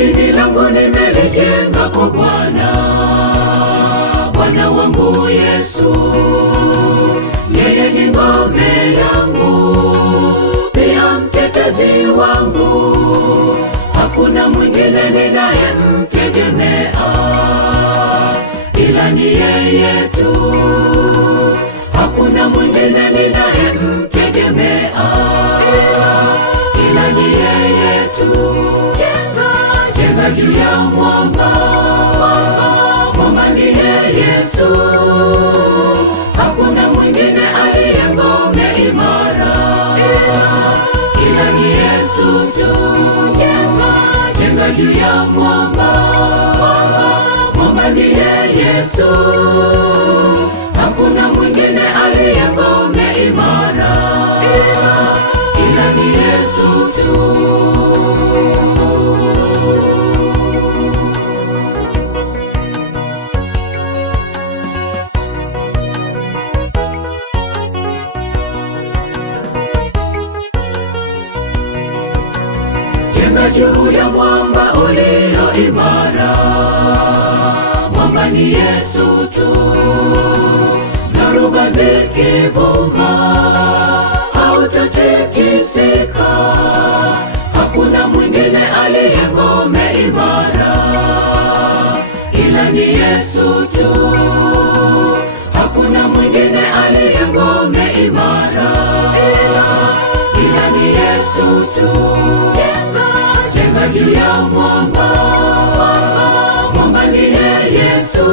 Tumaini langu nimelijenga kwa Bwana, Bwana wangu Yesu. Yeye ni ngome yangu, pia mtetezi wangu. Hakuna mwingine ninayemtegemea ila ni yeye tu. Hakuna mwingine ninayemtegemea ila ni yeye tu. Jenga juu ya mwamba, mwamba ndiye Yesu. Hakuna mwingine aliye ngome imara ila ni Yesu tu. Jenga juu ya mwamba, mwamba ndiye Yesu. Hakuna mwingine aliye ngome imara ila ni Yesu tu. Jenga juu ya mwamba ulio imara, mwamba ni Yesu tu. Dhoruba zikivuma hautatikisika. Hakuna mwingine aliye ngome imara ila ni Yesu tu. Hakuna mwingine aliye ngome imara ila ni Yesu tu. Jenga juu ya mwamba, mwamba ndiye Yesu.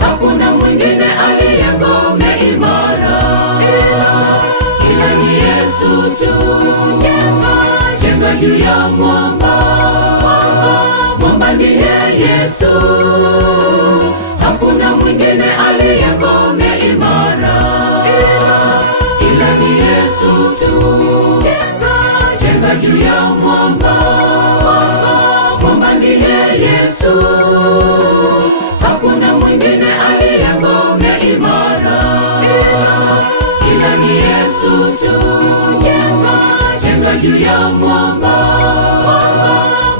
Hakuna mwingine aliye ngome imara ila ni Yesu tu. Jenga juu ya mwamba, mwamba ndiye Yesu. Hakuna mwingine aliye ngome imara ila ni Yesu tu. Jenga juu ya mwamba, mwamba ndiye Yesu. Hakuna mwingine aliye ngome imara ila ni Yesu tu. Jenga juu ya mwamba,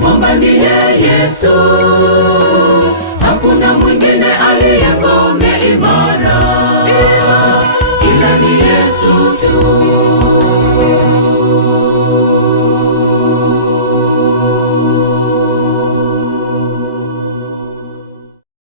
mwamba ndiye Yesu. Hakuna mwingine aliye ngome imara ila ni Yesu tu.